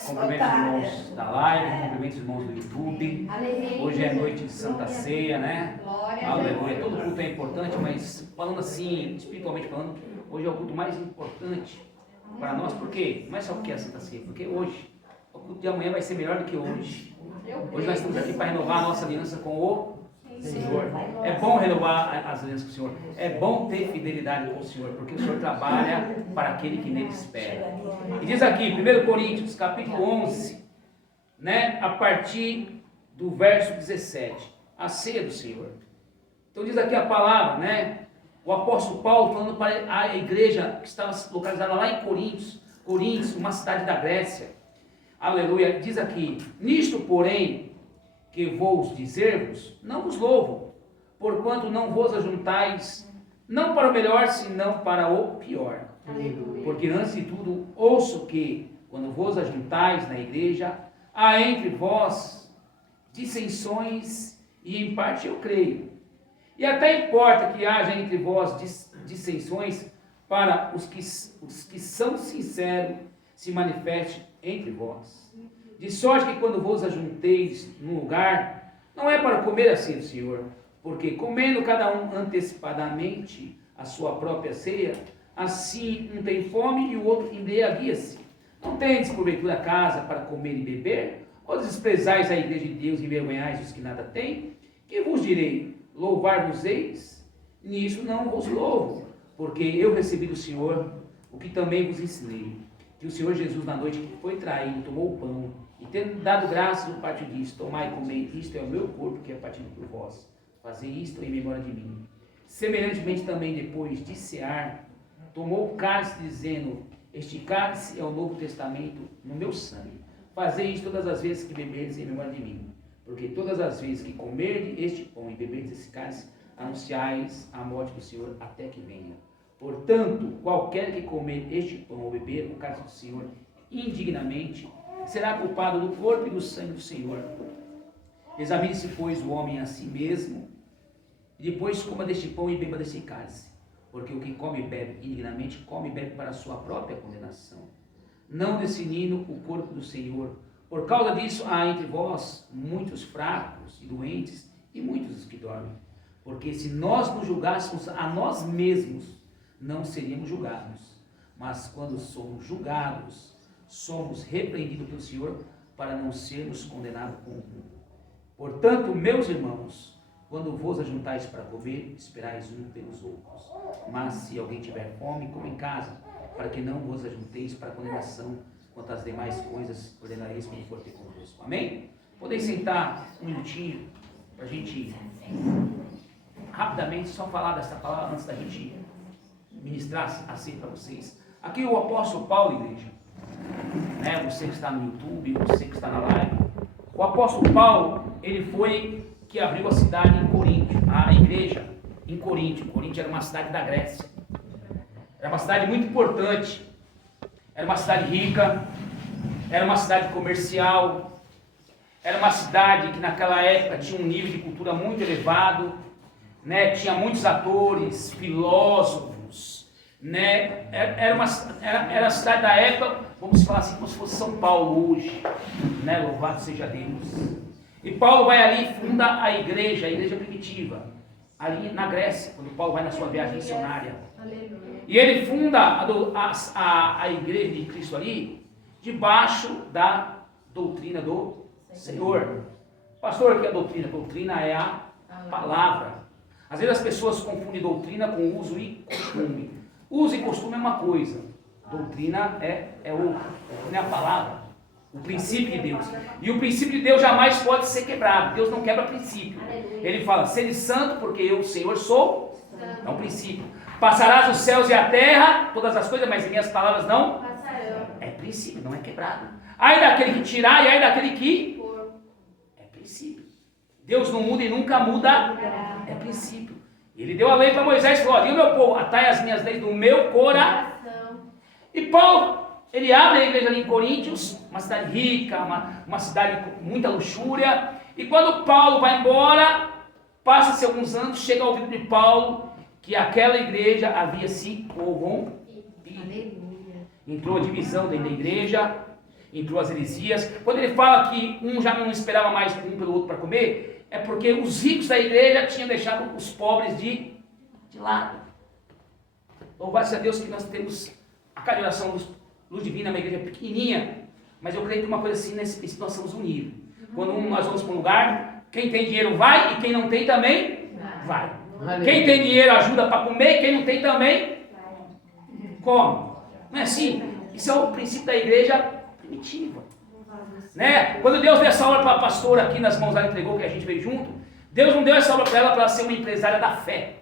Cumprimento os irmãos da live, cumprimento os irmãos do YouTube. Hoje é noite de Santa Ceia, né? Aleluia. Todo culto é importante, mas falando assim, espiritualmente falando, hoje é o culto mais importante para nós. Por quê? Não é só porque é a Santa Ceia, porque hoje, o culto de amanhã vai ser melhor do que hoje. Hoje nós estamos aqui para renovar a nossa aliança com o Senhor. É bom renovar as alianças com o Senhor. É bom ter fidelidade com o Senhor, porque o Senhor trabalha para aquele que nele espera. E diz aqui, 1 Coríntios, capítulo 11, né, a partir do verso 17, a ceia do Senhor. Então diz aqui a palavra, né, o apóstolo Paulo falando para a igreja que estava localizada lá em Coríntios, uma cidade da Grécia. Aleluia. Diz aqui, nisto porém que vou dizer-vos, não vos louvo, porquanto não vos ajuntais, não para o melhor, senão para o pior. Aleluia. Porque antes de tudo, ouço que, quando vos ajuntais na igreja, há entre vós dissensões, e em parte eu creio. E até importa que haja entre vós dissensões, para os que são sinceros se manifestem entre vós. De sorte que quando vos ajunteis num lugar, não é para comer a ceia do Senhor, porque comendo cada um antecipadamente a sua própria ceia, assim um tem fome e o outro embriague-se. Não tendes porventura casa para comer e beber? Ou desprezais a igreja de Deus e envergonhais os que nada têm? Que vos direi? Louvar-vos-eis? Nisso não vos louvo, porque eu recebi do Senhor o que também vos ensinei, que o Senhor Jesus, na noite que foi traído, tomou o pão, e tendo dado graças, o partiu disso, tomai e comei, isto é o meu corpo que é partido por vós, fazei isto em memória de mim. Semelhantemente também, depois de cear, tomou o cálice, dizendo, este cálice é o novo testamento no meu sangue, fazei isto todas as vezes que beberdes em memória de mim, porque todas as vezes que comerdes este pão e beberdes esse cálice, anunciais a morte do Senhor até que venha. Portanto, qualquer que comer este pão ou beber o cálice do Senhor indignamente, será culpado do corpo e do sangue do Senhor. Examine-se, pois, o homem a si mesmo, e depois coma deste pão e beba desse cálice. Porque o que come e bebe indignamente, come e bebe para a sua própria condenação, não discernindo o corpo do Senhor. Por causa disso, há entre vós muitos fracos e doentes, e muitos que dormem. Porque se nós nos julgássemos a nós mesmos, não seríamos julgados. Mas quando somos julgados, somos repreendidos pelo Senhor para não sermos condenados com o mundo. Portanto, meus irmãos, quando vos ajuntais para comer, esperais uns pelos outros. Mas se alguém tiver fome, coma em casa, para que não vos ajunteis para condenação. Quanto às demais coisas, ordenareis quando for ter convosco. Amém? Podem sentar um minutinho para a gente rapidamente só falar dessa palavra antes da gente ministrar assim para vocês. Aqui o apóstolo Paulo, igreja, né? Você que está no YouTube, você que está na live, o apóstolo Paulo, ele foi que abriu a cidade em Corinto, a igreja em Corinto. Corinto era uma cidade da Grécia, era uma cidade muito importante, era uma cidade rica, era uma cidade comercial, era uma cidade que naquela época tinha um nível de cultura muito elevado, né? Tinha muitos atores, filósofos, né? Era a cidade da época, vamos falar assim, como se fosse São Paulo hoje, né? Louvado seja Deus. E Paulo vai ali e funda a igreja primitiva, ali na Grécia, quando Paulo vai na sua viagem missionária. E ele funda a igreja de Cristo ali, debaixo da doutrina do Senhor. Pastor, o que é a doutrina? Doutrina é a palavra. Às vezes as pessoas confundem doutrina com uso e costume. Uso e costume é uma coisa, doutrina é outra. Doutrina é a palavra, o princípio de Deus. E o princípio de Deus jamais pode ser quebrado. Deus não quebra princípio. Ele fala, sede santo, porque eu, o Senhor, sou. É um princípio. Passarás os céus e a terra, todas as coisas, mas minhas palavras não passarão. É princípio, não é quebrado. Ai daquele que tirar e ai daquele que... É princípio. Deus não muda e nunca muda. É princípio. Ele deu a lei para Moisés e falou, e o meu povo, atai as minhas leis no meu coração. E Paulo, ele abre a igreja ali em Coríntios, uma cidade rica, uma cidade com muita luxúria. E quando Paulo vai embora, passa-se alguns anos, chega ao ouvido de Paulo que aquela igreja havia se corrompido. Entrou a divisão dentro da igreja, entrou as heresias. Quando ele fala que um já não esperava mais um pelo outro para comer, é porque os ricos da igreja tinham deixado os pobres de lado. Louvado a Deus que nós temos a casa de oração Luz Divina, uma igreja pequenininha, mas eu creio que uma coisa assim, nesse princípio nós somos unidos. Quando nós vamos para um lugar, quem tem dinheiro vai e quem não tem também vai. Quem tem dinheiro ajuda para comer, quem não tem também come. Não é assim? Isso é o princípio da igreja primitiva. Né? Quando Deus deu essa obra para a pastora aqui nas mãos dela, entregou, que a gente veio junto, Deus não deu essa obra para ela ser uma empresária da fé.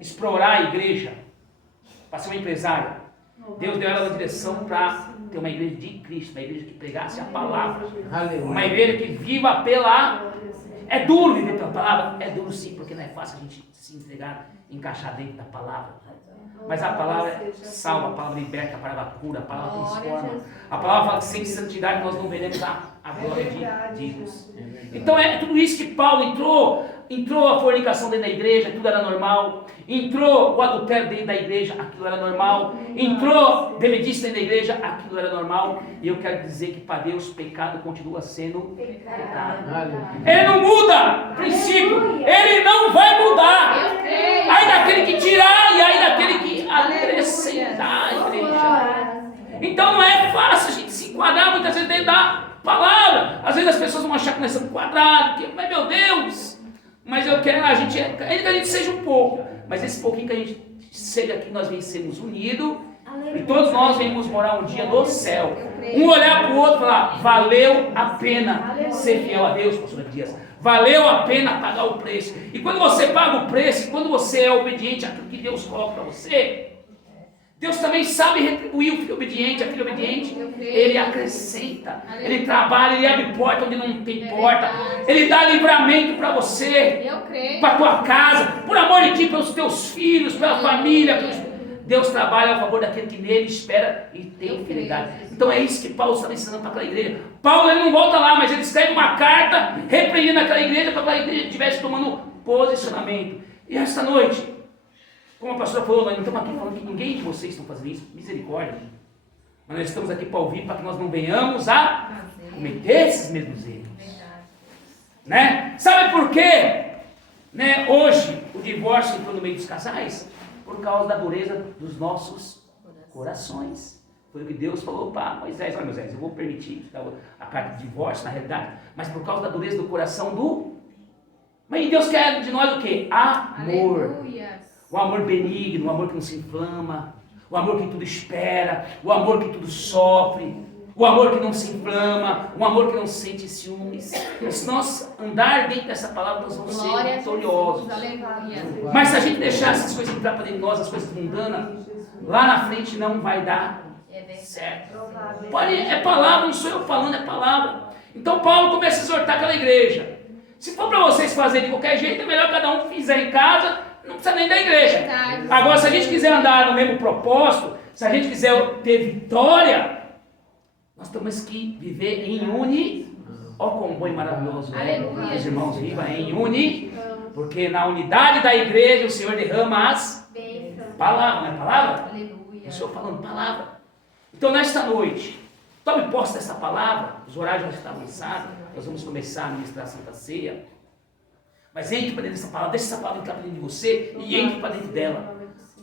Explorar a igreja, para ser uma empresária. Deus deu ela uma direção para ter uma igreja de Cristo, uma igreja que pregasse a palavra. Uma igreja que viva pela... É duro viver pela palavra? É duro sim, porque não é fácil a gente se entregar, encaixar dentro da palavra. Mas a palavra salva, a palavra liberta, a palavra cura, a palavra transforma. A palavra fala que sem santidade nós não veremos a glória de Deus. Então é tudo isso que Paulo entrou a fornicação dentro da igreja, tudo era normal. Entrou o adultério dentro da igreja, aquilo era normal. Entrou bebedice dentro da igreja, aquilo era normal. E eu quero dizer que para Deus pecado continua sendo pecado. Ele não muda, princípio. Ele não vai mudar. Aí daquele que tirar e aí daquele que acrescentar a igreja. Então não é fácil a gente se enquadrar muitas vezes dentro da palavra. Às vezes as pessoas vão achar que nós somos quadrados, mas meu Deus, mas eu quero ainda que a gente seja um pouco, mas esse pouquinho que a gente seja aqui, nós vencemos unidos, e todos nós venhamos morar um dia no céu. Um olhar para o outro e falar, valeu a pena ser fiel a Deus, pastor Dias. Valeu a pena pagar o preço. E quando você paga o preço, quando você é obediente àquilo que Deus coloca para você, Deus também sabe retribuir o filho obediente, a filha obediente. Ele acrescenta, ele trabalha, ele abre porta onde não tem porta. Ele dá livramento para você, para a tua casa, por amor de ti, pelos teus filhos, pela família. Deus trabalha a favor daquele que nele espera e tem fidelidade. Então é isso que Paulo está ensinando para aquela igreja. Paulo ele não volta lá, mas ele escreve uma carta repreendendo aquela igreja para que aquela igreja estivesse tomando posicionamento. E esta noite, como a pastora falou, nós não estamos aqui falando que ninguém de vocês estão fazendo isso, misericórdia. Mas nós estamos aqui para ouvir, para que nós não venhamos a cometer esses mesmos erros. Né? Sabe por quê? Né? Hoje o divórcio entrou no meio dos casais por causa da dureza dos nossos corações. Foi o que Deus falou para Moisés. Olha, Moisés, eu vou permitir a carta de divórcio, na realidade, mas por causa da dureza do coração do... Mas Deus quer de nós o quê? Amor. Aleluia. O amor benigno, o amor que não se inflama, o amor que tudo espera, o amor que tudo sofre, o amor que não se inflama, o amor que não sente ciúmes. E se nós andar dentro dessa palavra, nós vamos ser vitoriosos. Mas se a gente deixar essas coisas entrar para dentro de nós, as coisas mundanas, lá na frente não vai dar certo. É palavra, não sou eu falando, é palavra. Então Paulo começa a exortar aquela igreja. Se for para vocês fazerem de qualquer jeito, é melhor cada um fizer em casa. Não precisa nem da igreja. Agora, se a gente quiser andar no mesmo propósito, se a gente quiser ter vitória, nós temos que viver em uni. Olha como bom e maravilhoso é. Os irmãos vivam em uni, porque na unidade da igreja o Senhor derrama as palavras, não é palavra? Aleluia. O Senhor falando palavra. Então, nesta noite, tome posse dessa palavra. Os horários já estão avançados. Nós vamos começar a ministrar a Santa Ceia. Mas entre para dentro dessa palavra, deixa essa palavra entrar para dentro de você e entre para dentro dela.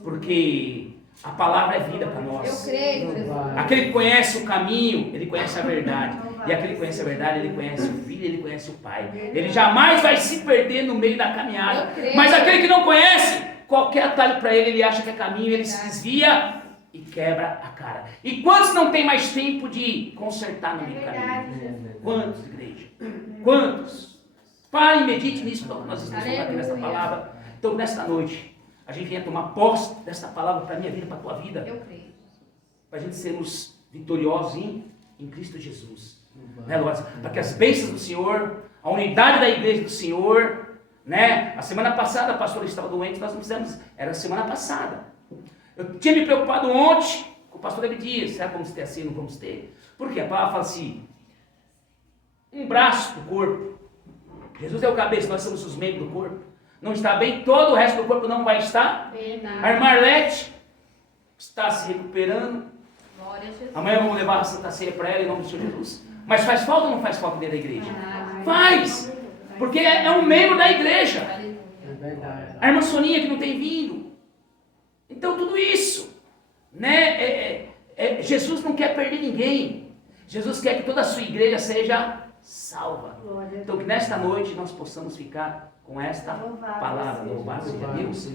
Porque a palavra é vida para nós. Eu creio, Jesus. Aquele que conhece o caminho, ele conhece a verdade. E aquele que conhece a verdade, ele conhece o Filho, ele conhece o Pai. Ele jamais vai se perder no meio da caminhada. Mas aquele que não conhece, qualquer atalho para ele, ele acha que é caminho, ele se desvia e quebra a cara. E quantos não tem mais tempo de consertar no meio do caminho? Quantos, igreja? Quantos? Pai, medite nisso, nós estamos falando aqui nessa palavra. Então, nesta noite, a gente venha tomar posse dessa palavra para a minha vida, para a tua vida. Eu creio. Para a gente sermos vitoriosos em Cristo Jesus. Né, para que as bênçãos do Senhor, a unidade da igreja do Senhor, né? A semana passada a pastora estava doente, nós não fizemos, era a semana passada. Eu tinha me preocupado ontem com o pastor Abdias, será que vamos ter assim, não vamos ter? Porque a palavra fala assim, um braço do corpo. Jesus é o cabeça, nós somos os membros do corpo. Não está bem, todo o resto do corpo não vai estar. A irmã Arlete está se recuperando. Amanhã vamos levar a Santa Ceia para ela em nome do Senhor Jesus. Mas faz falta ou não faz falta dentro da igreja? Faz! Porque é um membro da igreja. A irmã Soninha que não tem vindo. Então tudo isso, né? Jesus não quer perder ninguém. Jesus quer que toda a sua igreja seja salva. Então que nesta noite nós possamos ficar com esta palavra. Louvado seja Deus.